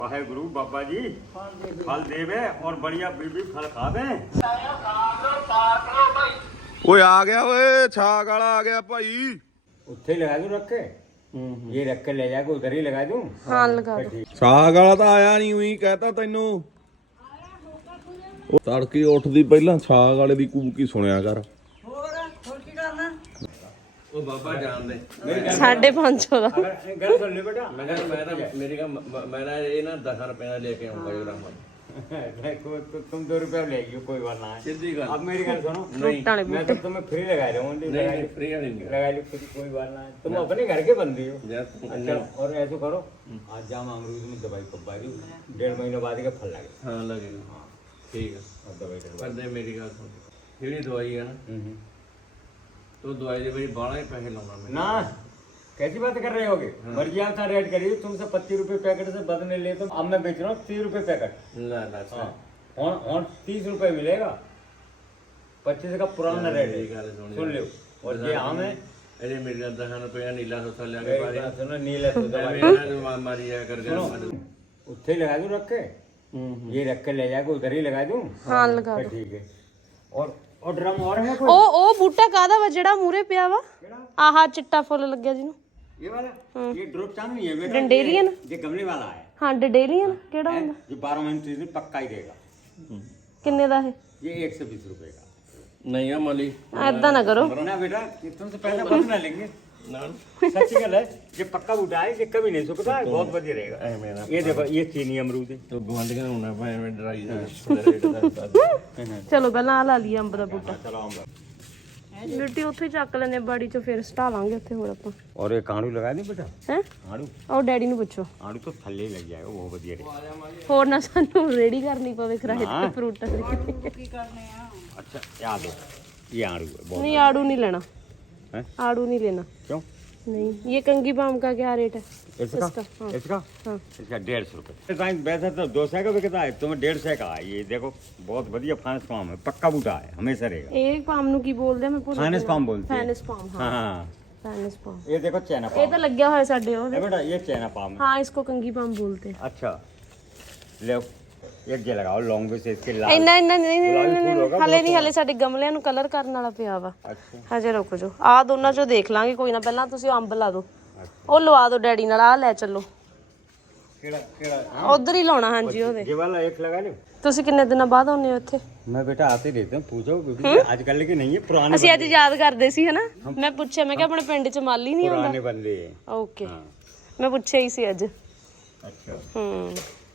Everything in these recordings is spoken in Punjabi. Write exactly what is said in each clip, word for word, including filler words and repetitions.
वाहेगुरु बाबा जी फल देवे और बढ़िया बीबी फल खावे। ਓਏ ਆ ਗਿਆ ਓਏ ਛਾਗ ਵਾਲਾ ਆ ਗਿਆ ਭਾਈ। ਉੱਥੇ ਲਗਾ ਦੂੰ ਰੱਖ के ये रख के ले जाके उधर ही लगा दूं। हाँ लगा दो। ਛਾਗ ਵਾਲਾ ਤਾਂ ਆਇਆ ਨਹੀਂ ਉਹੀ ਕਹਤਾ ਤੈਨੂੰ। ਉਹ ਤੜਕੀ ਉੱਠਦੀ ਪਹਿਲਾਂ ਛਾਗ ਵਾਲੇ ਦੀ ਕੂਕੀ ਸੁਣਿਆ ਕਰ। ਹੋਰ ਹੋਰ ਕੀ ਕਰਨਾ ਉਹ ਬਾਬਾ ਜਾਣਦੇ साढ़े पाँच सौ का घर सुन ले बेटा। ਮੈਂ ਕਿਹਾ ਮੈਂ ਤਾਂ ਮੇਰੀ ਕਹਾ ਮੈਂ ਨਾ ਇਹ ਨਾ ਦਸ ਰੁਪਏ ਦਾ ਲੈ ਕੇ ਆਉਂਗਾ ਜਿਹੜਾ तुम दो रुपया ले गयो कोई बात ना है। ਸਿੱਧੀ ਗੱਲ अब मेरी गल सुनो वाले मैं तो तुम्हें फ्री लगा रहा हूँ। ਨਹੀਂ ਨਹੀਂ ਫ੍ਰੀ ਵਾਲੀ ਨਹੀਂ लगा लो फ्री कोई बात ना है। तुम अपने घर के बंदी हो। ਯਾਰ अच्छा और ऐसा करो आज जाम अमरूद में दवाई पब्बा दी डेढ़ महीने बाद के फल लगे। ਹਾਂ ਲੱਗੇਗਾ ਠੀਕ ਹੈ और दवाई डलवा ਪਰ ਦੇ ਮੇਰੀ ਗੱਲ ਸੁਣ ਜਿਹੜੀ ਦਵਾਈ ਹੈ ਨਾ ਤੂੰ ਦਵਾਈ ਦੇ ਵਿੱਚ ਬਾਹਲਾ ਹੀ ਪੈਸੇ ਲਾਉਣਾ ਮੈਂ ना कैसी बात कर रहे होगे मर्जी आप रेट करिए तुमसे पच्चीस रुपए पैकेट से बदले ले तो अब मैं बेच रहा हूँ तीस रुपए पैकेट। ਲੈ ਲੈ हाँ और और तीस रुपए मिलेगा पच्चीस का पुराना रेट है। ਗੱਲ ਸੁਣ सुन लो और ये आम है ਇਹਦੇ ਮੇਰੇ ਨਾਲ ਦਸ ਰੁਪਏ ਨੀਲਾ ਸੋਥਾ ਲਿਆ ਕੇ मेरी ਪਾਰੇ बात सुनो नीला तो दवाई ਮੈਂ ਮਾਰੀ ਜਾ कर सुनो उत्थे लगा दूं रख के ये रख के ले जाके उधर ही लगा दूं। हाँ लगा दो। ठीक है और और ड्रम और है कोई ਉਹ ਉਹ ਬੂਟਾ ਕਾਹਦਾ ਵਾ ਜਿਹੜਾ ਮੂਰੇ ਪਿਆ ਵਾ ਆਹਾ ਚਿੱਟਾ ਫੁੱਲ ਲੱਗਿਆ ਜਿਹਨੂੰ ये वाला ये ड्रॉप चालू नहीं है बेटा। डंडेलियन? ये गमले वाला है ਹਾਂ ਡਡੇਲੀਅਨ ਕਿਹੜਾ ਹੁੰਦਾ जो बारह महीने तीस दिन पक्का ही देगा। ਕਿੰਨੇ ਦਾ ਇਹ ये एक सौ बीस रुपए का। ਨਹੀਂ ਆ ਮਾਲੀ ਐਦਾਂ ਨਾ ਕਰੋ ना बेटा ये तुमसे पैसा बदल ना लेंगे ਨਾ सच्ची गल है ये पक्का बूटा है ये कभी नहीं सूखता है बहुत बढ़िया रहेगा। ਐਵੇਂ ਨਾ ये देखो ये चीनी अमरूद है। ਤੂੰ ਗਵਾਂਢੀਆਂ ਨੂੰ ਨਾ ਭਾਵੇਂ ਐਵੇਂ ਡਰਾਈ ਜਾ ਰੇਟ ਦਾ ਚਲੋ ਪਹਿਲਾਂ ਆ ਲਾ ਲਈਏ ਅੰਬ ਦਾ ਬੂਟਾ चलो आऊंगा ਮਿੱਟੀ ਉੱਥੇ ਹੀ ਚੱਕ ਲੈਨੇ ਬਾੜੀ ਚੋਂ ਫਿਰ ਸਟਾਵਾਂਗੇ ਉੱਥੇ ਹੋਰ ਆਪਾਂ और एक आड़ू लगा दी बेटा। ਹੈ आड़ू ਉਹ ਡੈਡੀ ਨੂੰ ਪੁੱਛੋ आड़ू तो थल्ले ही लग जाएगा बहुत बढ़िया रहेगा। ਹੋਰ ਨਾ ਸਾਨੂੰ ਰੇੜੀ ਕਰਨੀ ਪਵੇ ਕਿਰਾਏ ਤੇ ਫਰੂਟਾਂ ਦੀ ਕੀ ਕਰਨੇ ਆ अच्छा याद है ये आड़ू है बहुत नहीं आड़ू नहीं लेना है। आड़ू नहीं लेना क्यों नहीं ये कंगी बाम का क्या रेट है इसका इसका हाँ इसका हाँ इसका डेढ़ सौ रुपये वैसे तो दो सौ का बिकता है तुम्हें डेढ़ सौ का है। ये देखो बहुत बढ़िया फाइनेंस फार्म है पक्का बूटा है हमेशा रहेगा। एक पाम नु की बोलते हैं मैं भूल फाइनेंस फार्म बोलते हैं। फाइनेंस पाम हाँ हाँ हाँ फाइनेंस पाम ये देखो चैना ये पाम तो लग गया है साडे और है बेटा ये चैना पाम है। हाँ इसको कंगी पाम बोलते हैं अच्छा ले एक जे लगाओ लॉन्ग वे से इसके लाल ਇੰਨਾ ਇੰਨਾ ਨਹੀਂ ਗੁਲਾਬੀ ਫੁੱਲ ਨਹੀਂ ਹੋਗਾ ਹਲੇ ਨਹੀਂ ਹਲੇ ਸਾਡੇ ਗਮਲਿਆਂ ਨੂੰ ਕਲਰ ਕਰਨ ਵਾਲਾ ਪਿਆ ਵਾ अच्छा ਹਜੇ ਰੁਕ ਜਾਓ ਆ ਦੋਨਾਂ ਚੋਂ ਦੇਖ ਲਾਂਗੇ ਕੋਈ ਨਾ ਪਹਿਲਾਂ ਤੁਸੀਂ ਉਹ ਅੰਬ ਲਾ ਦਿਓ ਉਹ ਲਵਾ ਦਿਓ ਡੈਡੀ ਨਾਲ ਆ ਲੈ ਚੱਲੋ केड़ा केड़ा ਉਧਰ ਹੀ ਲਾਉਣਾ ਹਾਂਜੀ ਉਹਦੇ ये वाला एक लगा लो। ਤੁਸੀਂ ਕਿੰਨੇ ਦਿਨਾਂ ਬਾਅਦ ਆਉਂਦੇ ਹੋ ਇੱਥੇ मैं बेटा आते ही रहते हूँ पूछो क्योंकि आजकल की नहीं है पुराने ਅਸੀਂ ਅੱਜ ਯਾਦ ਕਰਦੇ ਸੀ ਹਨਾ ਮੈਂ ਪੁੱਛਿਆ ਮੈਂ ਕਿ ਆਪਣੇ ਪਿੰਡ ਚ ਮਾਲੀ ਨਹੀਂ ਆਉਂਦਾ पुराने बंदे हैं। ਓਕੇ ਮੈਂ ਪੁੱਛਿਆ ਹੀ ਸੀ ਅੱਜ अच्छा ਹੂੰ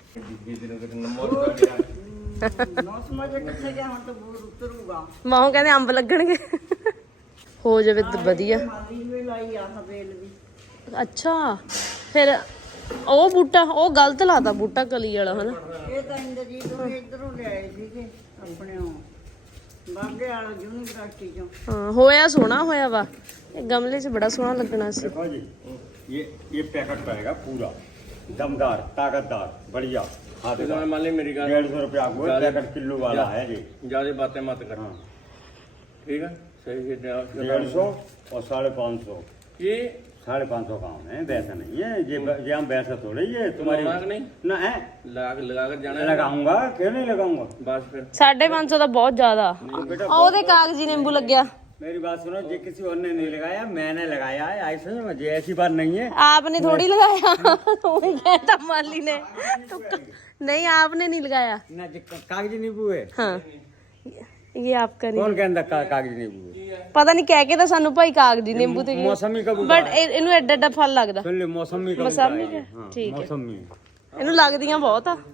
ਮੌਸਮ ਜੇ ਕਿੱਥੇ ਗਿਆ ਹੁਣ ਤਾਂ ਬੂਰ ਉਤਰੂਗਾ ਮਾਹੋਂ ਕਹਿੰਦੇ ਅੰਬ ਲੱਗਣਗੇ ਹੋ ਜਾਵੇ ਤਾਂ ਵਧੀਆ ਮਾਲੀ ਵੀ ਲਾਈ ਆ ਹਵੇਲ ਵੀ ਅੱਛਾ ਫਿਰ ਉਹ ਬੂਟਾ ਉਹ ਗਲਤ ਲਾਤਾ ਬੂਟਾ ਕਲੀ ਵਾਲਾ ਹਨਾ ਇਹ ਤਾਂ ਇੰਦਰਜੀਤ ਨੂੰ ਇਧਰੋਂ ਲਿਆਏ ਸੀਗੇ ਆਪਣੇ ਉਹ ਬਾਗੇ ਵਾਲਾ ਯੂਨੀਵਰਸਿਟੀ ਚੋਂ ਹਾਂ ਹੋਇਆ ਸੋਹਣਾ ਹੋਇਆ ਵਾ ਇਹ ਗਮਲੇ 'ਚ ਬੜਾ ਸੋਹਣਾ ਲੱਗਣਾ ਸੀ देखो जी ये ये पैकेट पड़ेगा पूरा दमदार ताकतदार बढ़िया हाँ ਤੇ देखो ਮਾਲੀ ਮੇਰੀ ਗੱਲ डेढ़ सौ रुपया वो पैकेट किलो वाला है जी। ਜਿਆਦਾ ਬਾतें मत कर हाँ ठीक है सही है डेढ़ सौ और साढ़े पाँच सौ ये साढ़े पाँच सौ का आम है वैसा नहीं है ये ये हम वैसा थोड़े ये तुम्हारी लाग नहीं ना है लगा लगा कर जाना है लगाऊंगा क्यों नहीं लगाऊंगा। बस फिर ਸਾਢੇ ਪੰਜ ਸੌ ਦਾ ਬਹੁਤ ਜ਼ਿਆਦਾ बेटा ਆ ਉਹਦੇ ਕਾਗਜ਼ੀ ਨਿੰਬੂ ਲੱਗਿਆ मेरी बात सुनो ये किसी और ने नहीं लगाया मैंने लगाया है ऐसे मुझे ऐसी बात नहीं है। आपने थोड़ी लगाया वही कहता माली ने तो क- नहीं आपने नहीं लगाया ना जी का- कागजी नींबू है। हाँ ये आपका नहीं कौन के अंदर का, कागजी नींबू है। ਪਤਾ ਨਹੀਂ ਕਹਿ ਕੇ ਤਾਂ ਸਾਨੂੰ ਭਾਈ ਕਾਗਜ਼ੀ ਨਿੰਬੂ ਤੇ मौसमी का बूटा ਬਟ ਇਹਨੂੰ ਐਡਾ ਐਡਾ ਫਲ ਲੱਗਦਾ सुन ले मौसमी का मौसमी बूटा है का? ये। हाँ, ठीक है। मौसमी ਇਹਨੂੰ ਲੱਗਦੀਆਂ ਬਹੁਤ ਆ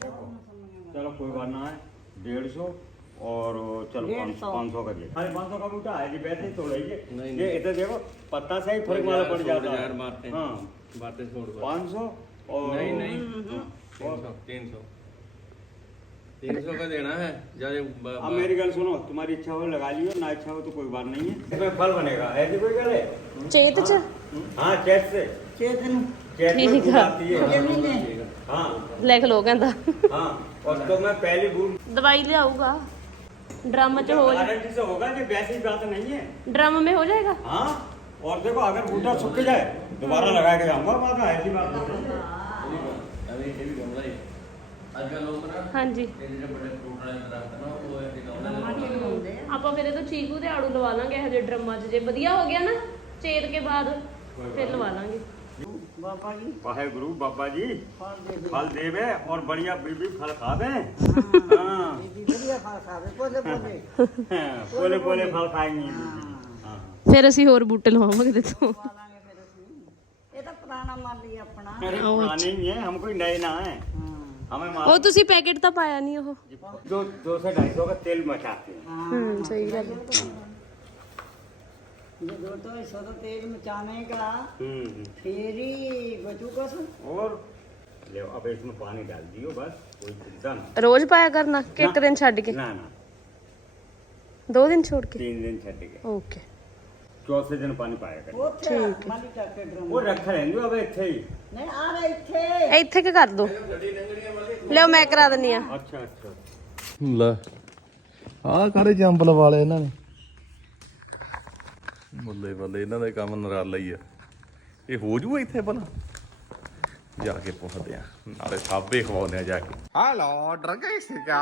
चलो कोई बात ना है डेढ़ सौ और चलो पाँच सौ का दे अरे पाँच सौ का बूटा है जी वैसे ही तोड़ा ये ये इधर देखो पत्ता से ही फर्क वाला पड़ जाता यार है। बातें हाँ बातें छोड़ दो पाँच सौ और नहीं नहीं तीन सौ तीन सौ तीन सौ का देना है ज्यादा अब मेरी गल सुनो तुम्हारी इच्छा हो लगा लियो ना इच्छा हो तो कोई बात नहीं है इसमें फल बनेगा ऐसी कोई गल है। ਚੇਤ ਚ हाँ चैट से ਚੇਤ ਨੂੰ चैट में ठीक फूल है। आती है। ਜਮੀ ਨੇ हाँ ਲਿਖ ਲੋ ਕਹਿੰਦਾ हाँ और तो मैं पहली बूंद ਦਵਾਈ ਲਿਆਊਗਾ ड्रम ਚ हो गारंटी से होगा कि वैसी बात नहीं है। ड्रम में हो जाएगा हाँ और देखो अगर बूटा सूख जाए दोबारा लगा के जाऊंगा बात ऐसी बात नहीं है। अभी ये भी गमला ही ਅੱਜ ਕੱਲ੍ਹ ਲੋਕ ਨਾ ਹਾਂਜੀ ਇਹ ਜਿਹੜੇ ਬੜੇ ਫਰੂਟ ਵਾਲੇ ਦਰਖਤ ਨਾ ਉਹ ਇਹ ਲਾਉਂਦੇ ਨੇ। ਆਪਾਂ ਫਿਰ ਇਹ ਤੋਂ ਚੀਕੂ ਤੇ ਆੜੂ ਲਵਾ ਲਾਂਗੇ ਹਜੇ ਡਰਮਾਂ 'ਚ ਜੇ ਵਧੀਆ ਹੋ ਗਿਆ ਨਾ ਚੇਤ ਕੇ ਬਾਅਦ ਫਿਰ ਲਵਾ ਲਾਂਗੇ बाबा जी वाहे गुरु बाबा जी फल दे दे फल देवे और बढ़िया बीबी फल खावे हाँ दीदी बढ़िया फल खावे बोले बोले बोले बोले फल खाएंगे हाँ ਫਿਰ ਅਸੀਂ ਹੋਰ ਬੂਟੇ ਲਵਾਵਾਂਗੇ ਦੇਖੋ पालांगे फिर असली ये तो पुराना माली अपना अरे पुराने ही है हम कोई नए ना है हमें ਉਹ मालूम ਤੁਸੀਂ ਪੈਕੇਟ ਤਾਂ ਪਾਇਆ ਨਹੀਂ ਉਹ दो दो से ढाई सौ का तेल मचाते हैं ਹੂੰ ਸਹੀ ਗੱਲ ਹੈ। ये दो तो सौ तो तेल मचाने का हम्म फिर ही बचू का सो और ले अब इसमें पानी डाल दियो बस कोई चिंता ना ਰੋਜ਼ ਪਾਇਆ ਕਰਨਾ ਕਿ ਇੱਕ ਦਿਨ ਛੱਡ ਕੇ ना ना ਦੋ ਦਿਨ ਛੋੜ ਕੇ तीन दिन छट के ਓਕੇ चौथे दिन पानी पाया कर वो थे माली टाके ड्रम वो रख लेंगे अब इतने ही नहीं आ रहे थे ਇੱਥੇ ਕੀ ਕਰ ਦੋ ਲਿਓ ਮੈਂ ਕਰਾ ਦਿੰਨੀ ਆ अच्छा अच्छा ਲੈ ਆਹ ਕਾਰੇ ਜੰਪ ਲਵਾ ਲਏ ਇਹਨਾਂ ਨੇ ਬੱਲੇ ਬੱਲੇ ਇਹਨਾਂ ਦਾ ਕੰਮ ਨਰਾਲਾ ਹੀ ਆ ਇਹ ਹੋ ਜੂ ਇੱਥੇ ਭਲਾ ਜਾ ਕੇ ਪੁੱਛਦੇ ਆ ਨਾਲੇ ਸਾਬੇ ਖਵਾਉਂਦੇ ਆ ਜਾ ਕੇ ਹੈਲੋ ਡਰ ਗਏ ਸੀਗਾ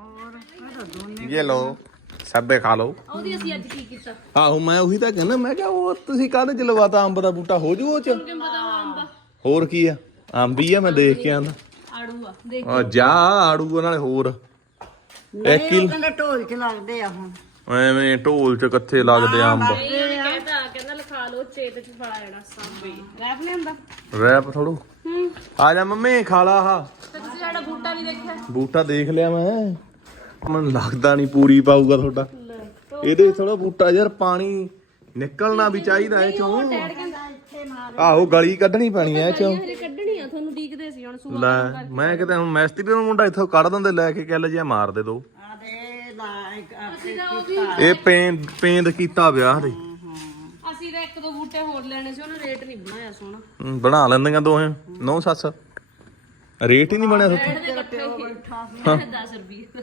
ਇਹ ਲੋ ਸਾਬੇ ਖਾ ਲਓ ਉਹਦੀ ਅਸੀਂ ਅੱਜ ਕੀ ਕੀਤਾ ਆਹੋ ਮੈਂ ਉਹੀ ਤਾਂ ਕਹਿੰਦਾ ਮੈਂ ਕਿਹਾ ਉਹ ਤੁਸੀਂ ਕਾਹਦੇ ਚ ਲਵਾਤਾ ਅੰਬ ਦਾ ਬੂਟਾ ਹੋ ਜੂ ਉਹ ਚ ਕਿ ਪਤਾ ਅੰਬ ਹੋਰ ਕੀ ਆ ਅੰਬ ਹੀ ਆ ਮੈਂ ਦੇਖ ਕੇ ਆਂਦਾ ਆੜੂ ਆ ਦੇਖ ਆ ਜਾ ਆੜੂ ਨਾਲੇ ਹੋਰ नहीं वो कहते ढोल च लगते आ हुन ਐਵੇਂ ਢੋਲ ਚ ਕੱਥੇ ਲੱਗਦੇ ਆ ਅੰਬ ਇਹਨੇ ਕਹਿੰਦਾ ਕਹਿੰਦਾ ਲਿਖਾ ਲਓ ਚੇਤ ਚ ਫੜਾ ਜਾਣਾ ਸਾਬੇ ਰੈਪ ਲਿਆਂਦਾ ਰੈਪ ਥੋੜੋ ਹੂੰ ਆ ਜਾ ਮੰਮੀ ਖਾ ਲਾ ਆਹ ਤੇ ਤੁਸੀਂ ਸਾਡਾ ਬੂਟਾ ਨਹੀਂ ਦੇਖਿਆ ਬੂਟਾ ਦੇਖ ਲਿਆ ਮੈਂ ਮੈਨੂੰ ਲੱਗਦਾ ਨਹੀਂ ਪੂਰੀ ਪਾਊਗਾ ਤੁਹਾਡਾ ਇਹਦੇ ਥੋੜਾ ਬੂਟਾ ਯਾਰ ਪਾਣੀ ਨਿਕਲਣਾ ਵੀ ਚਾਹੀਦਾ ਇਹ ਚੋਂ ਡੈਡ ਕਹਿੰਦਾ ਇੱਥੇ ਮਾਰ ਆਹੋ ਗਲੀ ਕੱਢਣੀ ਪੈਣੀ ਐ ਇਹ ਚੋਂ ਹਰੇ ਕੱਢਣੀ ਆ ਤੁਹਾਨੂੰ ਡੀਕਦੇ ਸੀ ਹੁਣ ਸੂਆ ਲੈ ਮੈਂ ਕਿਤੇ ਹੁਣ ਮੈਸਤਰੀ ਦਾ ਮੁੰਡਾ ਇੱਥੋਂ ਕੱਢ ਦਿੰਦੇ ਲੈ ਕੇ ਕਿੱਲ ਜਿਹਾ ਮਾਰ ਦੇ ਦੋ आ दे ला एक ਅਸੀਂ ਤਾਂ ਉਹ ਵੀ ਇਹ ਪੇਂਦ ਪੇਂਦ ਕੀਤਾ ਵਿਆਹ ਦੇ ਅਸੀਂ ਤਾਂ ਇੱਕ ਦੋ ਬੂਟੇ ਹੋਰ ਲੈਣੇ ਸੀ ਉਹਨੇ ਰੇਟ ਨਹੀਂ ਬਣਾਇਆ ਸੋਹਣਾ ਹਮ, ਬਣਾ ਲੈਂਦੀਆਂ ਦੋਹੇ ਨੌ ਸੱਸ ਰੇਟ ਹੀ ਨਹੀਂ ਬਣਿਆ ਸੱਚ ਡੈਡ ਦੇ ਇਕੱਠੇ ਹੀ ਦਸ ਰੁਪਏ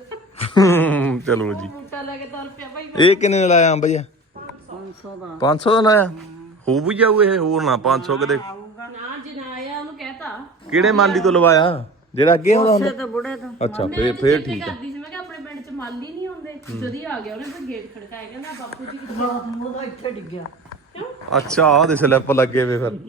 ਚਲੋ ਜੀ ਬੂਟਾ ਲੈ ਕੇ ਤੁਰ ਪਿਆ ਭਾਈ ਇਹ ਕਿੰਨੇ ਦਾ ਲਾਇਆ ਅੰਬ ਜੀ पाँच सौ का ਪੰਜ ਸੌ ਦਾ ਲਾਇਆ ਹੋ ਵੀ ਜਾਊ ਇਹ ਹੋਰ ਨਾ ਪੰਜ ਸੌ ਕਦੇ ਨਾ ਜੇ ਨਾ ਆਇਆ ਉਹਨੂੰ ਕਹਿਤਾ ਕਿਹੜੇ ਮਾਲੀ ਤੋਂ ਲਵਾਇਆ ਜਿਹੜਾ ਅੱਗੇ ਆਉਂਦਾ ਹੁੰਦਾ तो बुढ़े तो ਅੱਛਾ ਫੇਰ ਫੇਰ ਠੀਕ ਆ ਕਰਦੀ ਸੀ ਮੈਂ ਕਿ ਆਪਣੇ ਪਿੰਡ ਚ ਮਾਲੀ ਨਹੀਂ ਹੁੰਦੇ ਜਦੀ ਆ ਗਿਆ ਉਹਨੇ ਫਿਰ ਗੇਟ ਖੜਕਾਇਆ ਕਹਿੰਦਾ ਬਾਪੂ ਜੀ ਕਿੱਥੇ वो तो इतने डिग गया ਅੱਛਾ ਆਹ ਦੇ ਸਲਿੱਪ ਲੱਗੇ ਵੇ ਫਿਰ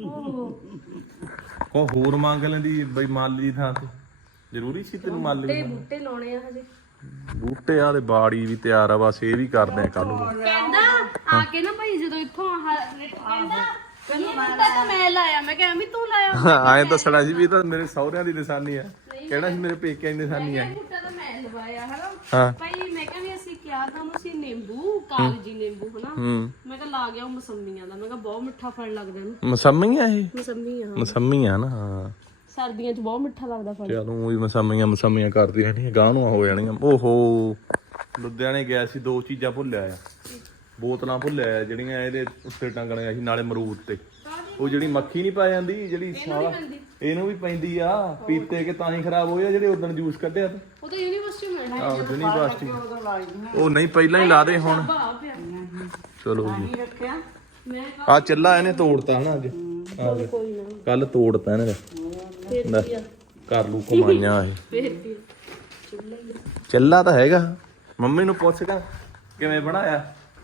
ਕੋ ਹੋਰ ਮੰਗ ਲੈਂਦੀ ਬਈ ਮਾਲੀ ਦੀ ਥਾਂ ਤੇ ਜ਼ਰੂਰੀ ਸੀ ਤੈਨੂੰ ਮਾਲੀ ਤੇ ਬੂਟੇ ਲਾਉਣੇ ਆ ਹਜੇ ਬੂਟੇ ਆ ਦੇ ਬਾੜੀ ਵੀ ਤਿਆਰ ਆ ਬਸ ਇਹ ਵੀ ਕਰਦੇ ਆ ਕੱਲ ਨੂੰ ਕਹਿੰਦਾ ਆ ਕੇ ਨਾ ਭਾਈ ਜਦੋਂ ਇੱਥੋਂ ਆਹ ਕਹਿੰਦਾ ਇਹ ਬੂਟਾ ਤਾਂ ਮੈਂ ਲਾਇਆ ਮੈਂ ਕਿਹਾ ਐਵੇਂ ਤੂੰ ਲਾਇਆ ਐਂ ਦੱਸਣਾ ਸੀ ਵੀ ਇਹ ਤਾਂ ਮੇਰੇ ਸਹੁਰਿਆਂ ਦੀ ਨਿਸ਼ਾਨੀ ਆ ਕਹਿਣਾ ਸੀ ਮੇਰੇ ਪੇਕਿਆਂ ਦੀ ਨਿਸ਼ਾਨੀ ਆ ਇਹ ਬੂਟਾ ਤਾਂ ਮੈਂ ਲਵਾਇਆ ਹਨਾ ਹਾਂ ਭਾਈ ਮੈਂ ਕਿਹਾ ਵੀ ਅਸੀਂ ਕਿਹਾ ਤਾਂ ਉਹਨੂੰ ਸੀ ਨਿੰਬੂ ਕਾਗਜੀ ਨਿੰਬੂ ਹਨਾ ਹੂੰ ਮੈਂ ਕਿਹਾ ਲਾ ਗਿਆ ਉਹ ਮਸੰਮੀਆਂ ਦਾ ਮੈਂ ਕਿਹਾ ਬਹੁਤ ਮਿੱਠਾ ਫਲ ਲੱਗਦਾ ਇਹਨੂੰ ਮਸੰਮੀ ਆ ਇਹ ਮਸੰਮੀ ਆ ਮਸੰਮੀ ਆ ਨਾ ਹਾਂ ਸਰਦੀਆਂ 'ਚ ਬਹੁਤ ਮਿੱਠਾ ਲੱਗਦਾ ਫਲ ਚਲੋ ਵੀ ਮਸੰਮੀਆਂ ਮਸੰਮੀਆਂ ਕਰਦੀਆਂ ਨਹੀਂ ਗਾਂ ਨੂੰ ਹੋ ਜਾਣੀਆਂ ਓਹੋ ਲੁਧਿਆਣੇ ਗਿਆ ਸੀ ਦੋ ਚੀਜ਼ਾਂ ਭੁੱਲਿਆ ਆ ਬੋਤਲਾਂ ਭੁੱਲਿਆ ਆ ਜਿਹੜੀਆਂ ਇਹਦੇ ਉੱਤੇ ਟੰਗਣੀਆਂ ਸੀ ਨਾਲੇ ਮਰੂਦ ਤੇ ਉਹ ਜਿਹੜੀ ਮੱਖੀ ਨਹੀਂ ਪਾ ਜਾਂਦੀ ਜਿਹੜੀ ਸਾਲਾ ਇਹਨੂੰ ਵੀ ਪੈਂਦੀ ਆ ਪੀਤੇ ਕਿ ਤਾਂ ਹੀ ਖਰਾਬ ਹੋਇਆ ਜਿਹੜੇ ਉਦੋਂ ਜੂਸ ਕੱਢਿਆ ਤੇ ਉਹ ਤਾਂ ਯੂਨੀਵਰਸਿਟੀ ਮਿਲਣਾ ਆਹ ਯੂਨੀਵਰਸਿਟੀ तो लाई दी ਉਹ ਨਹੀਂ ਪਹਿਲਾਂ ਹੀ ਲਾ ਦੇ ਹੁਣ ਭਾ ਪਿਆ ਚਲੋ ਜੀ नहीं रखा ਮੈਂ ਆ ਚੱਲਾ ਇਹਨੇ ਤੋੜਤਾ ਹਨਾ ਅੱਜ ਕੋਈ ਨਾ ਕੱਲ ਤੋੜਤਾ ਇਹਨੇ ਫੇਰ ਲੈ, ਕੀ ਆ ਕਰ ਲੂ ਕਮਾਈਆਂ ਇਹ ਫੇਰ ਕੀ ਆ? ਚੁੱਲ੍ਹੇ ਹੀ ਆ। ਚੱਲਾ ਤਾਂ ਹੈਗਾ ਮੰਮੀ ਨੂੰ ਪੁੱਛ ਕੇ ਕਿਵੇਂ ਬਣਾਇਆ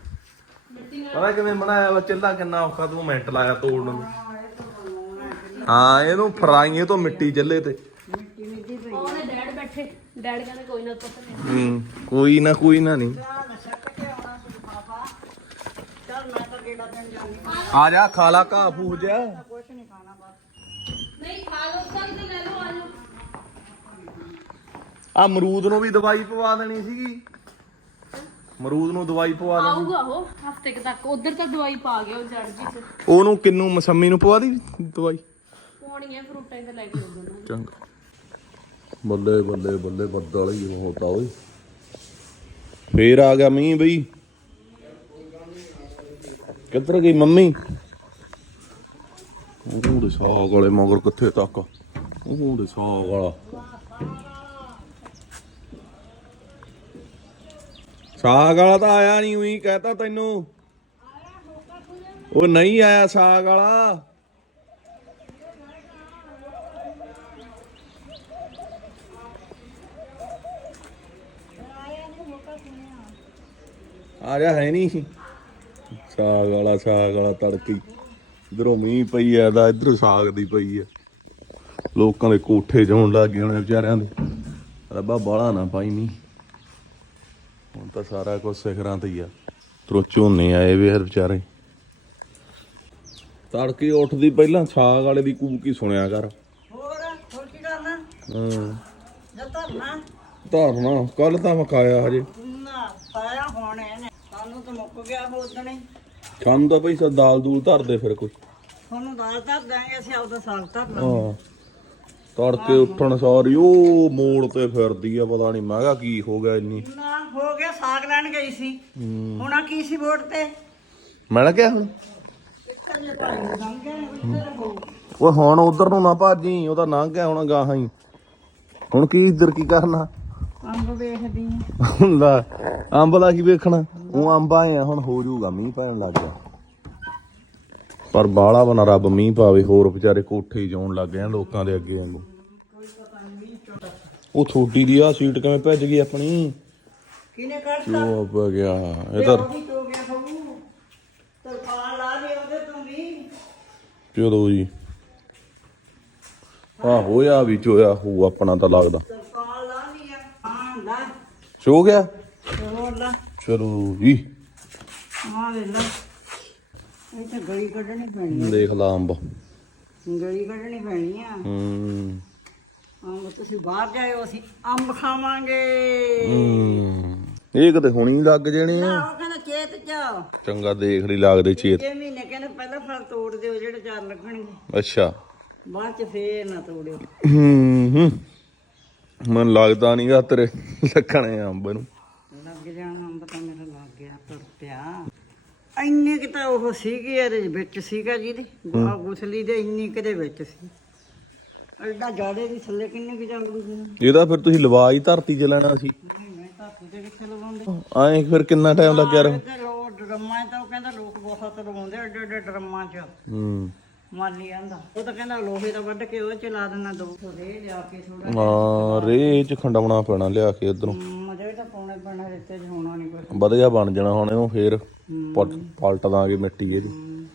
ਪਤਾ ਕਿਵੇਂ ਬਣਾਇਆ ਵਾ ਚੱਲਾ ਕਿੰਨਾ ਔਖਾ ਤੂੰ ਮਿੰਟ ਲਾਇਆ ਤੋੜਨ ਨੂੰ ਹਾਂ ਇਹਨੂੰ ਫਰਾਈਏ ਤੋਂ ਮਿੱਟੀ ਚੱਲੇ ਤੇ ਉਹਨੇ ਡੈਡ ਬੈਠੇ ਡੈਡ ਕਹਿੰਦੇ ਕੋਈ ਨਾ ਪਤਾ ਨਹੀਂ ਹੂੰ ਕੋਈ ਨਾ ਕੋਈ ਨਾ ਨਹੀਂ चल मैं तो गेड़ा दिन जानी ਆ ਜਾ ਖਾ ਲਾ ਘਾਹ ਫੂਹ ਜਾ कुछ नहीं खाना बस ਨਹੀਂ ਖਾ ਲਓ ਸਭ ਤੇ ਲੈ ਲਓ ਆ ਜਾਓ ਆ ਅਮਰੂਦ ਨੂੰ ਵੀ ਦਵਾਈ ਪਵਾ ਦੇਣੀ ਸੀਗੀ ਅਮਰੂਦ ਨੂੰ ਦਵਾਈ ਪਵਾ ਦੇਣੀ ਆਊਗਾ ਉਹ ਹਫਤੇ ਤੱਕ ਉਧਰ ਤਾਂ ਦਵਾਈ ਪਾ ਗਿਆ ਉਹ ਜੜ ਜੀ ਚ ਉਹਨੂੰ ਕਿੰਨੂੰ ਮਸੰਮੀ ਨੂੰ ਪਵਾ ਦੀ ਦਵਾਈ ਪਾਉਣੀ ਹੈ ਫਰੂਟਾਂ ਤੇ ਲੈ ਕੇ ਉਧਰ ਨੂੰ ਚੰਗਾ ਬੱਲੇ ਬੱਲੇ ਬੱਲੇ ਬੱਦਲ ਹੀ ਹੋਤਾ ਓਏ ਫੇਰ ਆ ਗਿਆ ਮੀਂਹ ਬਈ ਕਿੱਧਰ ਗਈ ਮੰਮੀ ਉਹ ਦੇ ਸਾਗ ਵਾਲੇ ਮਗਰ ਕਿੱਥੇ ਤੱਕ ਉਹ ਦੇ ਸਾਗ ਵਾਲਾ ਸਾਗ ਵਾਲਾ ਤਾਂ ਆਇਆ ਨਹੀਂ ਉਹੀ ਕਹਤਾ ਤੈਨੂੰ ਉਹ ਨਹੀਂ ਆਇਆ ਸਾਗ ਵਾਲਾ ਆ ਜਾ ਹੈ ਨਹੀਂ ਸਾਗ ਵਾਲਾ ਸਾਗ ਵਾਲਾ ਤੜਕੀ ਇਧਰੋਂ ਮੀਂਹ ਪਈ ਆ ਦਾ ਇਧਰ ਸਾਗ ਦੀ ਪਈ ਆ ਲੋਕਾਂ ਦੇ ਕੋਠੇ ਜਾਉਣ ਲੱਗ ਗਏ ਹੋਣੇ ਵਿਚਾਰਿਆਂ ਦੇ ਰੱਬਾ ਬਾਹਲਾ ਨਾ ਪਾਈ ਮੀਂਹ ਹੁਣ ਤਾਂ ਸਾਰਾ ਕੁਝ ਸਿਖਰਾਂ ਤੇ ਹੀ ਆ ਤਰੋ ਝੋਨੇ ਆਏ ਵੇ ਹਰ ਵਿਚਾਰੇ ਤੜਕੀ ਉੱਠਦੀ ਪਹਿਲਾਂ ਸਾਗ ਵਾਲੇ ਦੀ ਕੂਕੀ ਸੁਣਿਆ ਕਰ ਹੋਰ ਹੋਰ ਕੀ ਕਰਨਾ ਹਾਂ ਜਦ ਧਰਨਾ ਧਰਨਾ ਕੱਲ ਤਾਂ ਮਕਾਇਆ ਹਜੇ ਨਾ ਪਾਇਆ ਹੋਣੇ ਨੇ ਸਾਨੂੰ ਤਾਂ ਮੁੱਕ ਗਿਆ ਉਦਣੇ ਖਾਣ ਦਾ ਭਾਈ ਸਾ ਦਾਲ ਦੂਲ ਧਰਦੇ ਫਿਰ ਕੋਈ ਤੁਹਾਨੂੰ ਦਾਲ ਧਰ ਦਾਂਗੇ ਅਸੀਂ ਆਪਦਾ ਸਾਗ ਧਰ ਲਾਂਗੇ ਹਾਂ ਤੜਕੇ ਉੱਠਣ ਸਾਰੀ ਉਹ ਮੋੜ ਤੇ ਫਿਰਦੀ ਆ ਪਤਾ ਨਹੀਂ ਮੈਂ ਕਿਹਾ ਕੀ ਹੋ ਗਿਆ ਇੰਨੀ ਨਾ ਹੋ ਗਿਆ ਸਾਗ ਲੈਣ ਗਈ ਸੀ ਹੁਣ ਆ ਕੀ ਸੀ ਵੋਟ ਤੇ ਮੈਂ ਕਿਹਾ ਹੁਣ ਕੱਲੇ ਭਾਈ ਨੂੰ ਲੰਘੇ ਉੱਧਰ ਹੋ ਉਹ ਹੁਣ ਉਧਰ ਨੂੰ ਨਾ ਭਾਜੀ ਉਹ ਤਾਂ ਲੰਘ ਗਿਆ ਹੁਣ ਗਾਹਾਂ ਹੀ ਹੁਣ ਕੀ ਇੱਧਰ ਕੀ ਕਰਨਾ ਅੰਬ ਵੇਖਦੀ ਆਂ। ਲੈ ਅੰਬ ਦਾ ਕੀ ਵੇਖਣਾ ਉਹ ਅੰਬ ਆਏ ਆ ਹੁਣ ਹੋ ਜਾਊਗਾ ਮੀਂਹ ਪੈਣ ਲੱਗ ਗਿਆ ਪਰ ਬਾਲਾ ਬਣਾ ਰੱਬ ਮੀਂਹ ਪਾਵੇ ਹੋਰ ਵਿਚਾਰੇ ਕੋਠੇ ਹੀ ਜਾਉਣ ਲੱਗ ਗਏ ਲੋਕਾਂ ਦੇ ਅੱਗੇ ਵਾਂਗੂ ਉਹ ਥੋੜੀ ਦੀ ਆ ਸੀਟ ਕਿਵੇਂ ਭੱਜ ਗਈ ਆਪਣੀ ਕਿਹਨੇ ਕੱਢਤਾ ਚੁੱਪ ਗਿਆ ਇਹ ਤਾਂ ਉਹ ਵੀ ਚੋ ਗਿਆ ਸਭ ਤਰਪਾਲ ਲਾ ਦੇ ਉਹਦੇ ਤੋਂ ਵੀ ਚਲੋ ਜੀ ਆ ਹੋਇਆ ਵੀ ਚੋਇਆ ਹੋ ਆਪਣਾ ਤਾਂ ਲੱਗਦਾ ਤਰਪਾਲ ਲਾ ਲਿਆ ਹਾਂ ਲਾ ਸੋ ਗਿਆ ਹੋਰ ਲਾ ਚਲੋ ਜੀ ਹਾਂ ਲੈ ਲਾ ਇਹ ਤਾਂ ਗਲੀ ਕੱਢਣੀ ਪੈਣੀ ਦੇਖ ਲਾ ਅੰਬ ਆ ਗਲੀ ਕੱਢਣੀ ਪੈਣੀ ਆ ਹੂੰ ਅੰਬ ਤੁਸੀਂ ਬਾਹਰ ਜਾਇਓ ਅਸੀਂ ਅੰਬ ਖਾਵਾਂਗੇ ਹੂੰ ਇਹ ਕਿਤੇ ਹੁਣੀ ਲੱਗ ਜਾਣੇ ਆ ਉਹ ਕਹਿੰਦਾ ਚੇਤ ਚ ਚੰਗਾ ਦੇਖ ਲਈ ਲੱਗਦੇ ਚੇਤ ਇਹ ਮਹੀਨੇ ਕਹਿੰਦੇ ਪਹਿਲਾਂ ਫਲ ਤੋੜ ਦਿਓ ਜਿਹੜੇ ਚਾਰ ਲੱਗਣਗੇ ਅੱਛਾ ਬਾਅਦ ਚ ਫੇਰ ਨਾ ਤੋੜਿਓ ਹੂੰ ਹੂੰ ਮੈਨੂੰ ਲੱਗਦਾ ਨਹੀਂਗਾ ਤੇਰੇ ਲੱਗਣੇ ਅੰਬ ਨੂੰ ਲੱਗ ਜਾਣਾ ਅੰਬ ਤਾਂ ਮੇਰਾ ਲੱਗ ਗਿਆ ਤੁਰ ਪਿਆ ਇੰਨੇ ਕਿ ਤਾਂ ਉਹ ਸੀਗੇ ਇਹਦੇ ਵਿੱਚ ਸੀਗਾ ਜਿਹਦੇ ਆ ਗੁਸਲੀ ਦੇ ਇੰਨੀ ਕਿਤੇ ਵਿੱਚ ਸੀ ਐਡਾ ਜਾੜੇ ਦੀ ਥੱਲੇ ਕਿੰਨੇ ਕਿ ਚੱਲੂਗੀ ਇਹਦਾ ਫਿਰ ਤੁਸੀਂ ਲਵਾ ਹੀ ਧਰਤੀ ਚ ਲੈਣਾ ਸੀ ਮੈਂ ਤਾਂ ਦੇ ਕਿੱਥੇ ਲਵਾਉਂਦੇ ਐਂ ਫਿਰ ਕਿੰਨਾ ਟਾਈਮ ਲੱਗਿਆ ਰਿਹਾ ਤੇ ਲੋ ਡਰਮਾਂ 'ਚ ਤਾਂ ਉਹ ਕਹਿੰਦਾ ਲੋਕ ਬਹੁਤ ਲਵਾਉਂਦੇ ਐਡੇ ਐਡੇ ਡਰਮਾਂ 'ਚ ਹੂੰ ਮਾਲੀ ਆਂਦਾ ਉਹ ਤਾਂ ਕਹਿੰਦਾ ਲੋਹੇ ਦਾ ਵੱਢ ਕੇ ਉਹ ਚ ਲਾ ਦੇਣਾ ਦੋ ਸੌ ਦੇ ਲਿਆ ਕੇ ਥੋੜਾ ਹਾਂ ਰੇ ਚ ਖੰਡਾਉਣਾ ਪੈਣਾ ਲਿਆ ਕੇ ਇਧਰੋਂ ਮਜੇ ਤਾਂ ਪਾਉਣੇ ਪੈਣਾ ਰਿੱਤੇ 'ਚ ਹੋਣਾ ਨਹੀਂ ਕੁਛ ਵਧੀਆ ਬਣ ਜਾਣਾ ਹੁਣ ਇਹਨੂੰ ਫੇਰ ਪਲਟ ਪਲਟ ਦਾਂਗੇ ਮਿੱਟੀ ਇਹਦੀ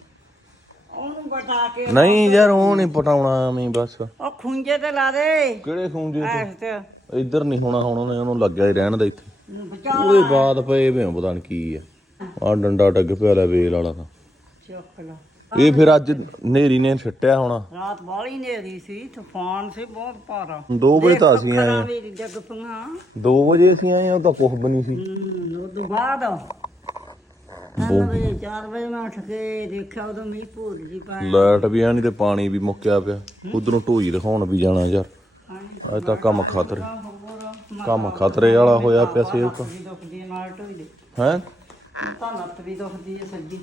ਉਹਨੂੰ ਬਟਾ ਕੇ ਨਹੀਂ ਯਾਰ ਉਹ ਨਹੀਂ ਪਟਾਉਣਾ ਐਵੇਂ ਬਸ ਉਹ ਖੁੰਝੇ ਤੇ ਲਾ ਦੇ ਕਿਹੜੇ ਖੂੰਜੇ ਐਸ ਤੇ ਤੇ ਇੱਧਰ ਨਹੀਂ ਹੋਣਾ ਹੁਣ ਉਹਨੇ ਉਹਨੂੰ ਲੱਗਿਆ ਹੀ ਰਹਿਣ ਦਾ ਇੱਥੇ ਬਚਾ ਉਹਦੇ ਬਾਅਦ ਪਏ ਵੇ ਪਤਾ ਨਹੀਂ ਕੀ ਆ ਆ ਡੰਡਾ ਡੱਗ ਪਿਆ ਲੈ ਵੇਲ ਵਾਲਾ ਤਾਂ ਚੁੱਕ ਲਾ ਇਹ ਫਿਰ ਅੱਜ ਨੇਰੀ ਨੇ ਛੱਟਿਆ ਹੋਣਾ ਰਾਤ ਬਾਲੀ ਨੇਰੀ ਸੀ ਤੂਫਾਨ ਸੀ ਬਹੁਤ ਭਾਰਾ ਦੋ ਵਜੇ ਤਾਂ ਅਸੀਂ ਆਏ ਖਰਾ ਆ ਵੀ ਜੱਗ ਪੰਗਾ ਦੋ ਵਜੇ ਅਸੀਂ ਆਏ ਆ ਉਹ ਤਾਂ ਕੁਛ ਵੀ ਨਹੀਂ ਸੀ ਹੂੰ ਉਹ ਤੋਂ ਬਾਅਦ ਤਿੰਨ ਵਜੇ ਚਾਰ ਵਜੇ ਮੈਂ ਉੱਠ ਕੇ ਦੇਖਿਆ ਉਦੋਂ ਮੀਂਹ ਭੂਰ ਜੀ ਪਾਇਆ ਲਾਈਟ ਵੀ ਆ ਨਹੀਂ ਤੇ ਪਾਣੀ ਵੀ ਮੁੱਕਿਆ ਪਿਆ ਉਧਰੋਂ ਢੋਈ ਦਿਖਾਉਣ ਵੀ ਜਾਣਾ ਯਾਰ ਅੱਜ ਤਾਂ ਕੰਮ ਖਤਰੇ ਕੰਮ ਖਤਰੇ ਵਾਲਾ ਹੋਇਆ ਪਿਆ ਸੇਵਕ ਵੀ ਦੁਖਦੀ ਹੈ ਨਾਲ ਢੋਈ ਦੇ ਹੈ ਤਾਂ ਲੱਤ ਵੀ ਦੁਖਦੀ ਹੈ ਸੱਜੀ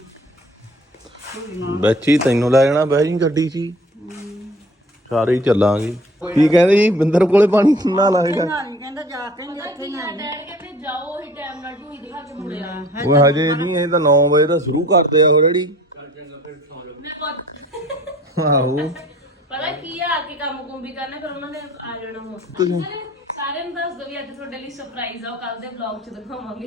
ਵਿੱਚ ਹੀ ਤੈਨੂੰ ਲੈ ਜਾਣਾ ਬਹਿ ਜੀ ਗੱਡੀ 'ਚ ਹੀ ਸਾਰੇ ਹੀ ਚੱਲਾਂਗੇ ਕੀ ਕਹਿੰਦੇ ਜੀ ਬਿੰਦਰ ਕੋਲੇ ਪਾਣੀ ਨਾ ਲਾਏਗਾ ਨਹੀਂ ਕਹਿੰਦਾ ਜਾ ਕੇ ਨਹੀਂ ਉੱਥੇ ਨਾ ਡੈਡ ਕਹਿੰਦੇ ਜਾਓ ਹੀ ਟਾਈਮ ਨਾਲ ਢੂਈ ਦਿਖਾ ਕੇ ਮੁੜਿਆ ਉਹ ਹਜੇ ਨਹੀਂ ਇਹ ਤਾਂ ਨੌ ਵਜੇ ਦਾ ਸ਼ੁਰੂ ਕਰਦੇ ਆ ਆਲਰੇਡੀ ਮੈਂ ਬਹੁਤ ਆਹੋ ਪਤਾ ਕੀ ਆ ਕੇ ਕੰਮ ਕੁੰਮ ਵੀ ਕਰਨਾ ਫਿਰ ਉਹਨਾਂ ਨੇ ਆ ਜਾਣਾ ਹੋ ਸਾਰਿਆਂ ਨੂੰ ਦੱਸ ਦੋ ਵੀ ਅੱਜ ਤੁਹਾਡੇ ਲਈ ਸਰਪ੍ਰਾਈਜ਼ ਆ ਉਹ ਕੱਲ ਦੇ ਵਲੌਗ 'ਚ ਦਿਖਾਵਾਂਗੇ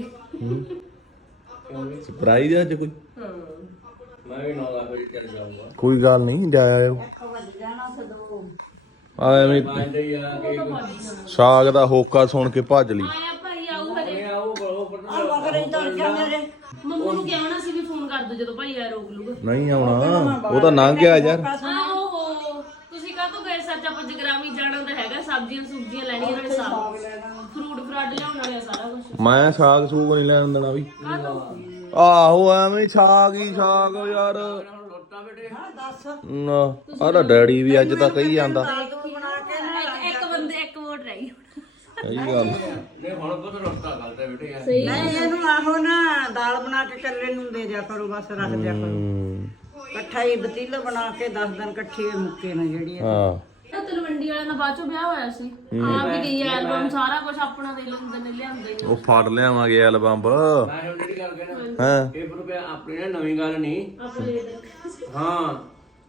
ਸਰਪ੍ਰਾਈਜ਼ ਅੱਜ ਕੋਈ ਹਾਂ ਮੈਂ ਵੀ ਨੌ ਲੱਖ ਵਜੇ ਚੱਲ ਜਾਊਂਗਾ ਕੋਈ ਗੱਲ ਨਹੀਂ ਜਾ ਆਇਓ ਜਾਣਾ ਸਦੋ ਆ ਐਵੇਂ ਆਂਦੇ ਹੀ ਆ ਕਿ ਸਾਗ ਦਾ ਹੋਕਾ ਸੁਣ ਕੇ ਭੱਜ ਲਈ ਆਇਆ ਭਾਈ ਆਊ ਹਜੇ ਆਓ ਬੜੋ ਪਰ ਆ ਮਗਰ ਇੰਦਰ ਗਿਆ ਮੇਰੇ ਮੰਮੂ ਨੂੰ ਕਹਿਣਾ ਸੀ ਵੀ ਫੋਨ ਕਰ ਦੋ ਜਦੋਂ ਭਾਈ ਆ ਰੋਕ ਲੂਗਾ ਨਹੀਂ ਆਉਣਾ ਉਹ ਤਾਂ ਲੰਘ ਗਿਆ ਯਾਰ ਆਹੋ ਹੋ ਤੁਸੀਂ ਕਾਹਤੋਂ ਗਏ ਸੱਚ ਆਪਾਂ ਜਗਰਾਮੀ ਜਾਣਾ ਤਾਂ ਹੈਗਾ ਸਬਜ਼ੀਆਂ ਸੁਬਜ਼ੀਆਂ ਲੈਣੀਆਂ ਨਾਲੇ ਸਾਗ ਫਰੂਟ ਫਰਾਡ ਲਿਆਉਣ ਵਾਲੇ ਸਾਰਾ ਕੁਝ ਮੈਂ ਸਾਗ ਸੂਗ ਨਹੀਂ ਲੈਣ ਦੇਣਾ ਵੀ ਆਹੋ ਐਵੇਂ ਸਾਗ ਹੀ ਸਾਗ ਯਾਰ ਹਾਂ ਦੱਸ ਨਾ ਆਹ ਤਾਂ ਡੈਡੀ ਵੀ ਅੱਜ ਤਾਂ ਕਹੀ ਜਾਂਦਾ ਤੂੰ ਬਣਾ ਕੇ ਨਾ ਇੱਕ ਬੰਦੇ ਇੱਕ ਵੋਟ ਰਹੀ ਸਹੀ ਗੱਲ ਨੇ ਹੁਣ ਬਹੁਤ ਰਸਤਾ ਗਲਤ ਬੇਟੇ ਯਾਰ ਨਹੀਂ ਇਹਨੂੰ ਆਹੋ ਨਾ ਦਾਲ ਬਣਾ ਕੇ ਕੱਲੇ ਨੂੰ ਦੇ ਦਿਆ ਕਰੋ ਬਸ ਰੱਖ ਦਿਆ ਕਰੋ ਹਮ, ਇਕੱਠਾ ਹੀ ਪਤੀਲਾ ਬਣਾ ਕੇ ਦਸ ਦਿਨ ਇਕੱਠੇ ਮੁੱਕੇ ਨੇ ਜਿਹੜੀ ਹਾਂ ਇਹ ਤਲਵੰਡੀ ਵਾਲਿਆਂ ਦਾ ਬਾਅਦ ਚੋਂ ਵਿਆਹ ਹੋਇਆ ਸੀ ਆਪ ਹੀ ਗਈ ਐਲਬਮ ਸਾਰਾ ਕੁਝ ਆਪਣਾ ਦੇ ਲੈਂਦੇ ਨੇ ਲਿਆਉਂਦੇ ਹੀ ਉਹ ਫੜ ਲਿਆਵਾਂਗੇ ਐਲਬਮ ਮੈਂ ਹੁਣ ਜਿਹੜੀ ਗੱਲ ਕਹਿਣਾ ਹਾਂ ਇਹ ਰੁਪਿਆ ਆਪਣੀ ਨਾ ਨਵੀਂ ਗੱਲ ਨਹੀਂ ਆਪਣੇ ਹਾਂ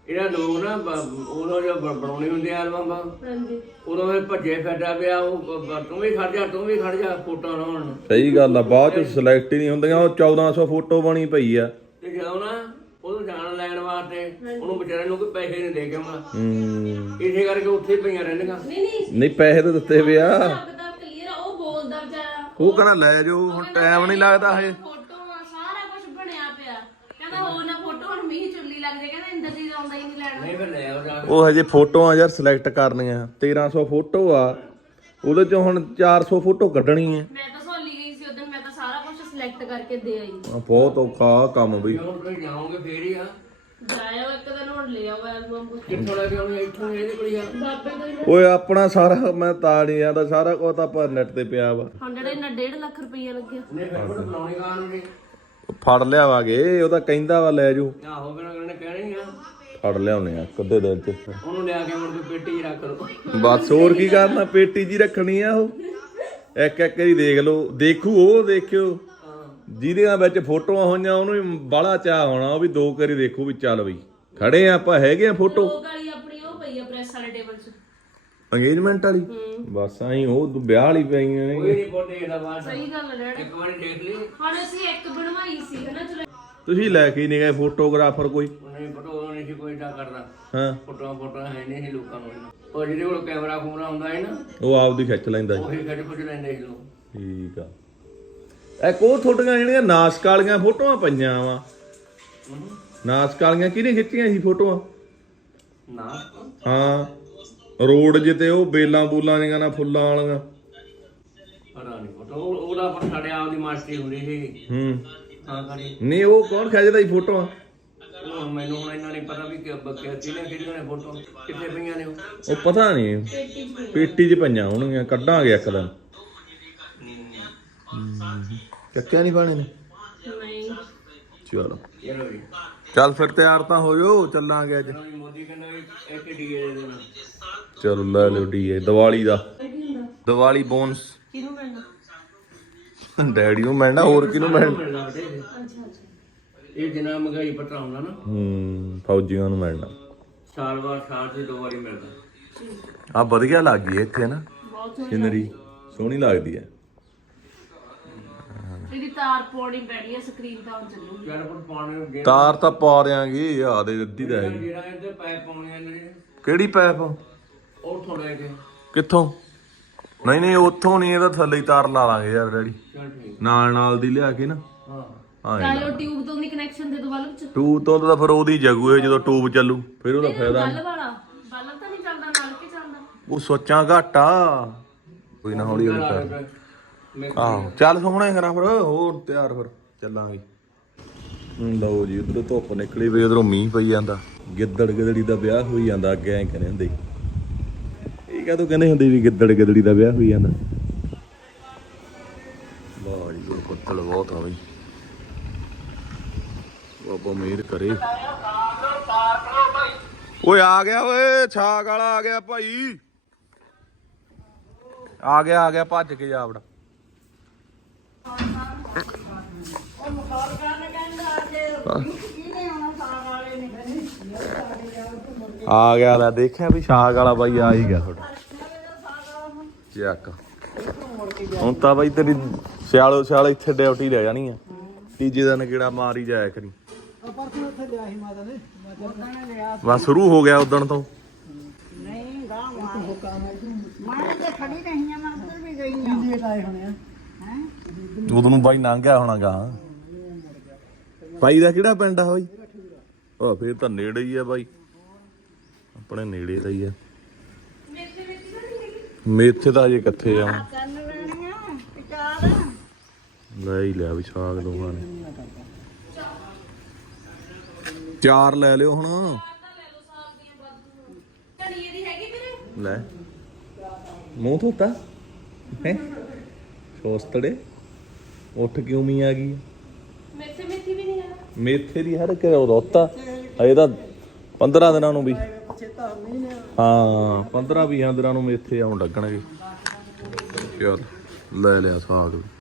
ਇਹਨਾਂ ਲੋਕ ਨਾ ਬ- ਉਦੋਂ ਜੋ ਬ- ਬਣਾਉਣੀ ਹੁੰਦੀ ਐਲਬਮ ਹਾਂਜੀ ਉਦੋਂ ਇਹ ਭੱਜੇ ਫਿਰਦਾ ਪਿਆ ਉਹ ਬ- ਤੂੰ ਵੀ ਖੜ ਜਾ ਤੂੰ ਵੀ ਖੜ ਜਾ ਫੋਟੋ ਲਾਉਣ ਨੂੰ। ਸਹੀ ਗੱਲ ਆ, ਬਾਅਦ ਚ ਸਿਲੈਕਟ ਹੀ ਨਹੀਂ ਹੁੰਦੀਆਂ। ਉਹ ਚੌਦਾਂ ਸੌ ਫੋਟੋ ਬਣੀ ਪਈ ਆ। ਤੇ ਜਦੋਂ ਨਾ ਉਹਨੂੰ ਜਾਣ ਲੈਣ ਵਾਸਤੇ ਉਹਨੂੰ ਵਿਚਾਰੇ ਨੂੰ ਕੋਈ ਪੈਸੇ ਨਹੀਂ ਦੇ ਕੇ ਆਉਣਾ, ਹੂੰ ਇਸੇ ਕਰਕੇ ਉੱਥੇ ਹੀ ਪਈਆਂ ਰਹਿੰਦੀਆਂ। ਨਹੀਂ ਨਹੀਂ ਨਹੀਂ ਪੈਸੇ ਤਾਂ ਦਿੱਤੇ ਵੇ ਆ। ਲੱਗਦਾ ਕਲੀਅਰ ਉਹ ਬੋਲਦਾ ਵਿਚਾਰਾ ਉਹ ਕਹਿੰਦਾ ਲੈ ਜਾਓ, ਹੁਣ ਟਾਈਮ ਨਹੀਂ ਲੱਗਦਾ ਹਜੇ। ਫੋਟੋਆਂ ਸਾਰਾ ਕੁਝ ਬਣਿਆ ਪਿਆ ਕਹਿੰਦਾ ਹੋਰ ਨਾ ਫੋਟੋ ਹੁਣ ਮੀਂਹ ਚੁੱਲੀ ਲੱਗ ਜਾਏ ਕਹਿੰਦਾ ਇੰਦਰ ਜੀ ਆਉਂਦਾ ਹੀ ਨਹੀਂ ਲੈਣ ਨਹੀਂ ਫਿਰ ਲੈ ਆਓ ਜਾ ਕੇ। ਉਹ ਹਜੇ ਫੋਟੋਆਂ ਯਾਰ ਸਿਲੈਕਟ ਕਰਨੀਆਂ। ਤੇਰਾਂ ਸੌ ਫੋਟੋ ਆ, ਉਹਦੇ ਚੋਂ ਹੁਣ ਚਾਰ ਸੌ ਫੋਟੋ ਕੱਢਣੀ ਹੈ। ਮੈਂ ਤਾਂ ਸੋਲੀ ਗਈ ਸੀ ਉਦੋਂ ਮੈਂ ਤਾਂ ਸਾਰਾ ਕੁਝ ਸਿਲੈਕਟ ਕਰਕੇ ਦੇ ਆਈ ਆ ਬਹੁਤ ਔਖਾ ਕੰਮ ਬਈ। ਹੁਣ ਤੁਸੀਂ ਜਾਓਗੇ ਫੇਰ ਹੀ ਆ। ਜਾਇਓ ਇੱਕ ਦਿਨ ਹੁਣ ਲੈ ਆਓ ਐਲਬਮ ਕੁਝ ਕਿੱਥੋਂ ਲੈ ਕੇ ਆਉਣੀ ਇੱਥੋਂ ਇਹਦੇ ਕੋਲ ਹੀ ਆ। ਬਾਬੇ ਤੋਂ ਹੀ ਲੈ- ਓਏ ਆਪਣਾ ਸਾਰਾ ਮੈਂ ਤਾਂ ਨਹੀਂ ਆਦਾ, ਸਾਰਾ ਕੁਝ ਤਾਂ ਪਰ ਨੈਟ ਤੇ ਪਿਆ ਵਾ। ਹੁਣ ਜਿਹੜੇ ਇਹਨਾਂ ਡੇਢ ਲੱਖ ਰੁਪਈਆ ਲੱਗਿਆ ਨਹੀਂ ਫਿਰ ਕੋਲ ਬਣਾਉਣੀ ਕਾਂ ਨੂੰ ਜੀ। ਫੜ ਲਿਆਵਾਂਗੇ, ਉਹ ਤਾਂ ਕਹਿੰਦਾ ਵਾ ਲੈ ਜਾਓ। ਆਹੋ ਫਿਰ ਉਹਨੇ ਕਹਿਣੀ ਆ ਫੜ ਲਿਆਉਣੇ ਆ ਕਦੇ ਦਿਨ ਚ। ਉਹਨੂੰ ਲਿਆ ਕੇ ਮੁੜ ਕੇ ਪੇਟੀ 'ਚ ਰੱਖ ਲਓ। ਬਸ ਹੋਰ ਕੀ ਕਰਨਾ, ਪੇਟੀ ਜੀ ਰੱਖਣੀ ਆ। ਉਹ ਇੱਕ ਇੱਕ ਵਾਰੀ ਦੇਖ ਲਓ, ਦੇਖੂ ਉਹ ਦੇਖਿਓ ਜਿਹਦੀਆਂ ਵਿੱਚ ਫੋਟੋਆਂ ਹੋਈਆਂ ਉਹਨੂੰ ਵੀ ਬਾਹਲਾ ਚਾਹ ਹੋਣਾ। ਉਹ ਵੀ ਦੋ ਵਾਰੀ ਦੇਖੋ ਵੀ ਚੱਲ ਬਈ ਖੜੇ ਆ ਆਪਾਂ, ਹੈਗੇ ਆ ਫੋਟੋ। ਉਹ ਗਾਲੀ ਆਪਣੀ ਉਹ ਪਈ ਆ ਪ੍ਰੈਸ ਵਾਲੇ ਟੇਬਲ 'ਚ ਅੰਗੇਜਮੈਂਟ ਵਾਲੀ ਬਸ ਆਈ ਉਹ ਵਿਆਹ ਵਾਲੀ ਪਈਆਂ ਕੋਈ ਨੇ। ਨਹੀਂ ਫੋਟੋ ਦੇਖਦਾ ਬਾਅਦ ਚ। ਸਹੀ ਗੱਲ ਹੈ ਡੈਡੀ ਇੱਕ ਵਾਰੀ ਦੇਖ ਲਈ ਹੁਣ ਅਸੀਂ ਇੱਕ ਬਣਵਾਈ ਸੀ ਹਨਾ ਚਲੋ ਤੁਸੀਂ ਲੈ ਕੇ ਨਹੀਂ ਗਏ ਫੋਟੋਗ੍ਰਾਫਰ ਕੋਈ? ਉਹਨੇ ਫੋਟੋ ਉਹ ਨਹੀਂ ਸੀ ਕੋਈ ਏਦਾਂ ਕਰਦਾ। ਹਾਂ ਫੋਟੋਆਂ ਫੋਟੋਆਂ ਹੈ ਨਹੀਂ ਸੀ ਲੋਕਾਂ ਨੂੰ ਇੰਨਾ। ਉਹ ਜਿਹਦੇ ਕੋਲ ਕੈਮਰਾ ਕੂਮਰਾ ਹੁੰਦਾ ਹੈ ਨਾ ਉਹ ਆਪਦੀ ਖਿੱਚ ਲੈਂਦਾ ਜੀ। ਉਹੀ ਖਿੱਚ ਖੁੱਚ ਲੈਂਦੇ ਸੀ ਲੋਕ। ਠੀਕ ਆ। ਇੱਕ ਉਹ ਤੁਹਾਡੀਆਂ ਜਿਹੜੀਆਂ ਨਾਸਕ ਵਾਲੀਆਂ ਫੋਟੋਆਂ ਪਈਆਂ ਵਾ, ਨਾਸਕ ਵਾਲੀਆਂ ਕਿਹਨੇ ਖਿੱਚੀਆਂ ਸੀ ਫੋਟੋਆਂ? ਨਾ ਹਾਂ ਰੋਡ ਜਿੱਤੇ ਉਹ ਬੇਲਾਂ ਬੂਲਾਂ ਦੀਆਂ ਨਾ ਫੁੱਲਾਂ ਵਾਲੀਆਂ। ਪਤਾ ਨਹੀਂ ਫੋਟੋ ਉਹ- ਉਹਦਾ ਪਰ ਸਾਡੇ ਆਪ ਦੀ ਮਾਸਟਰੀ ਹੁੰਦੀ ਸੀ। ਹੂੰ ਹਾਂ ਖਾਲੀ ਨਹੀਂ ਉਹ ਕੌਣ ਖਿੱਚਦਾ ਸੀ ਫੋਟੋਆਂ? ਉਹ ਮੈਨੂੰ ਹੁਣ ਇੰਨਾ ਨਹੀਂ ਪਤਾ ਵੀ ਕਿ ਬੱਕੇ ਕਿਹਨੇ ਕਿਹੜੀਆਂ ਨੇ ਫੋਟੋ ਕਿੱਥੇ ਪਈਆਂ ਨੇ ਉਹ। ਉਹ ਪਤਾ ਨਹੀਂ, ਪੇਟੀ 'ਚ ਪਈਆਂ ਹੋਣਗੀਆਂ, ਕੱਢਾਂਗੇ ਇੱਕ ਦਿਨ। ਚੱਕਿਆ ਨਹੀਂ ਪਾਣੇ ਨੇ। ਨਹੀਂ ਚਲੋ ਚਲੋ ਜੀ ਚੱਲ ਫਿਰ ਤਿਆਰ ਤਾਂ ਹੋ ਜਾਓ, ਚੱਲਾਂਗੇ ਅੱਜ। ਚਲੋ ਜੀ, ਮੋਦੀ ਕਹਿੰਦਾ ਵੀ ਇੱਕ ਡੀਏ ਦੇ ਦੇਣਾ। ਚਲੋ ਲੈ ਲਿਓ ਡੀਏ ਦੀਵਾਲੀ ਦਾ। ਦੀਵਾਲੀ ਬੋਨਸ ਕਿਹਨੂੰ ਮਿਲਣਾ ਡੈਡੀ ਨੂੰ ਮਿਲਣਾ, ਹੋਰ ਕਿਹਨੂੰ ਮਿਲਣਾ? ਮਿਲਦਾ ਬੇਟੇ ਇਹ। ਅੱਛਾ ਅੱਛਾ ਇਹ ਜਿੰਨਾ ਮਹਿੰਗਾਈ ਪੱਟਾ ਹੁੰਦਾ ਨਾ ਹੂੰ ਫੌਜੀਆਂ ਨੂੰ ਮਿਲਣਾ। ਸਾਲ ਬਾਅਦ ਸਾਲ ਤੇ ਦੋ ਵਾਰੀ ਮਿਲਦਾ। ਆ ਵਧੀਆ ਲੱਗ ਗਈ ਇੱਥੇ ਨਾ ਬਹੁਤ ਸੋਹਣੀ ਸਿਨਰੀ, ਸੋਹਣੀ ਲੱਗਦੀ ਹੈ। ਇਹਦੀ ਤਾਰ ਪਾਉਣੀ ਪੈਣੀ ਹੈ ਸਕਰੀਨ ਤਾਂ ਹੁਣ ਚੱਲੂਗੀ ਚਾਰ ਫੁੱਟ ਪਾਣੀ ਨੂੰ ਗੇਰ ਤਾਰ ਤਾਂ ਪਾ ਦਿਆਂਗੇ, ਆ ਦੇ ਅੱਧੀ ਦਾ ਹੈ। ਜਿਹੜਾ ਇਹਦੇ ਪਾਈਪ ਪਾਉਣੇ ਨੇ ਕਿਹੜੀ ਪੈਪ? ਉਹ ਥੋੜਾ ਕੇ ਕਿੱਥੋਂ? ਨਹੀਂ ਨਹੀਂ ਉੱਥੋਂ ਨਹੀਂ, ਇਹਦਾ ਥੱਲੇ ਹੀ ਤਾਰ ਲਾ ਲਾਂਗੇ ਯਾਰ ਡੈਡੀ, ਚਲ ਠੀਕ। ਨਾਲ ਨਾਲ ਦੀ ਲਿਆ ਕੇ ਨਾ। ਹਾਂ ਹਾਂ ਚਾਹੇ ਉਹ ਟਿਊਬ ਤੋਂ ਦੀ ਕਨੈਕਸ਼ਨ ਦੇ ਦੋ ਬਲਬ ਚ ਟੂਬ ਤੋਂ ਤਾਂ ਫਿਰ ਉਹਦੀ ਜਗੂ ਹੈ, ਜਦੋਂ ਟੂਬ ਚੱਲੂ ਫਿਰ ਉਹਦਾ ਫਾਇਦਾ। ਬਲਬ ਵਾਲਾ ਬਲਬ ਤਾਂ ਨਹੀਂ ਚੱਲਦਾ ਨਾਲ ਕੇ ਚੱਲਦਾ ਉਹ ਸੋਚਾਂ ਘੱਟ ਆ, ਕੋਈ ਨਾ ਹੌਲੀ ਹੌਲੀ ਕਰ। ਮੈਂ ਆਹੋ ਚੱਲ ਸੋਹਣਾ ਕਰਾਂ ਫਿਰ, ਹੋਰ ਤਿਆਰ ਫਿਰ ਚੱਲਾਂਗੇ। ਲਓ ਜੀ ਉਧਰੋਂ ਧੁੱਪ ਨਿਕਲੀ ਪਈ, ਉਧਰੋਂ ਮੀਂਹ ਪਈ ਜਾਂਦਾ। ਗਿੱਦੜ ਗਿੱਦੜੀ ਦਾ ਵਿਆਹ ਹੋਈ ਜਾਂਦਾ, ਅੱਗੇ ਐਂ ਕਹਿੰਦੇ ਹੁੰਦੇ ਇਹ ਕਦੋਂ ਕਹਿੰਦੇ ਹੁੰਦੇ ਵੀ ਗਿੱਦੜ ਗਿੱਦੜੀ ਦਾ ਵਿਆਹ ਹੋਈ ਜਾਂਦਾ। ਵਾਹ ਜੀ ਉਹ ਕੁੱਤਲ ਬਹੁਤ ਆ ਬਈ, ਬਾਬਾ ਮਿਹਰ ਕਰੇ। ਓਏ ਆ ਗਿਆ ਓਏ, ਛਾਗ ਵਾਲਾ ਆ ਗਿਆ ਭਾਈ, ਆ ਗਿਆ ਆ ਗਿਆ, ਭੱਜ ਕੇ ਜਾ ਵੜਾ। ਉਹ ਮੁਕਾਬਲਾ ਨੇ ਕਹਿੰਦਾ ਕਿ ਕਿਹਨੇ ਆਉਣਾ ਸਾਗ ਵਾਲੇ ਨੇ ਕਹਿੰਦੇ ਆ ਗਿਆ ਲੈ, ਦੇਖਿਆ ਵੀ ਛਾਗ ਵਾਲਾ ਬਾਈ ਆ ਹੀ ਗਿਆ ਤੁਹਾਡਾ। ਚੱਕ ਹੁਣ ਤਾਂ ਬਾਈ ਤੇਰੀ ਸਿਆਲੋ ਸਿਆਲ ਇੱਥੇ ਡਿਊਟੀ ਰਹਿ ਜਾਣੀ ਆ, ਤੀਜੇ ਦਿਨ ਕਿਹੜਾ ਮਾਰ ਹੀ ਜਾਇਆ ਕਰੀ। ਬਸ ਸ਼ੁਰੂ ਹੋ ਗਿਆ ਉਦਣ ਤੋਂ। ਨਹੀਂ ਗਾ ਮੈਂ ਤੇ ਖੜੀ ਨਹੀਂ ਆ, ਮੈਂ ਉੱਧਰ ਵੀ ਗਈ ਆ। ਇੰਡੀਆ ਆਏ ਹੋਣੇ ਆ ਹੈ ਉਦੋਂ ਨੂੰ ਬਾਈ ਲੰਘ ਗਿਆ ਹੋਣਾ ਗਾ। ਬਾਈ ਦਾ ਕਿਹੜਾ ਪਿੰਡ ਆ ਬਾਈ? ਉਹ ਫੇਰ ਤਾਂ ਨੇੜੇ ਹੀ ਆ ਬਾਈ, ਆਪਣੇ ਨੇੜੇ ਦਾ ਹੀ ਆ। ਮੇਥੇ ਤਾਂ ਅਜੇ ਕਿੱਥੇ ਆ, ਕੰਨ ਲੈਣੀਆਂ ਵਿਚਾਰ ਲੈ ਹੀ ਲਿਆ ਵੀ ਸਾਗ ਦੋਹਾਂ ਨੇ। ਚਾਰ ਲੈ ਲਿਓ ਹੁਣ, ਧਨੀਏ ਦੀ ਹੈਗੀ ਵੀਰੇ ਲੈ ਮੂੰਹ ਧੋਤਾ ਹੈ ਸੋਸਤੜੇ, ਉੱਠ ਕਿਉਂ ਮੀ ਆ ਗਈ? ਮੇਥੇ ਮੇਥੀ ਵੀ ਨਹੀਂ ਹੈ ਮੇਥੇ ਦੀ ਹਰ ਕੇ ਰੋਤਾ ਅਜੇ ਤਾਂ ਪੰਦਰਾਂ ਦਿਨਾਂ ਨੂੰ ਵੀ, ਹਾਂ ਪੰਦਰਾਂ ਵੀਹਾਂ ਦਿਨਾਂ ਨੂੰ ਮੇਥੇ ਆਉਣ ਲੱਗਣਗੇ। ਚੱਲ ਲੈ ਲਿਆ ਸਾਗ।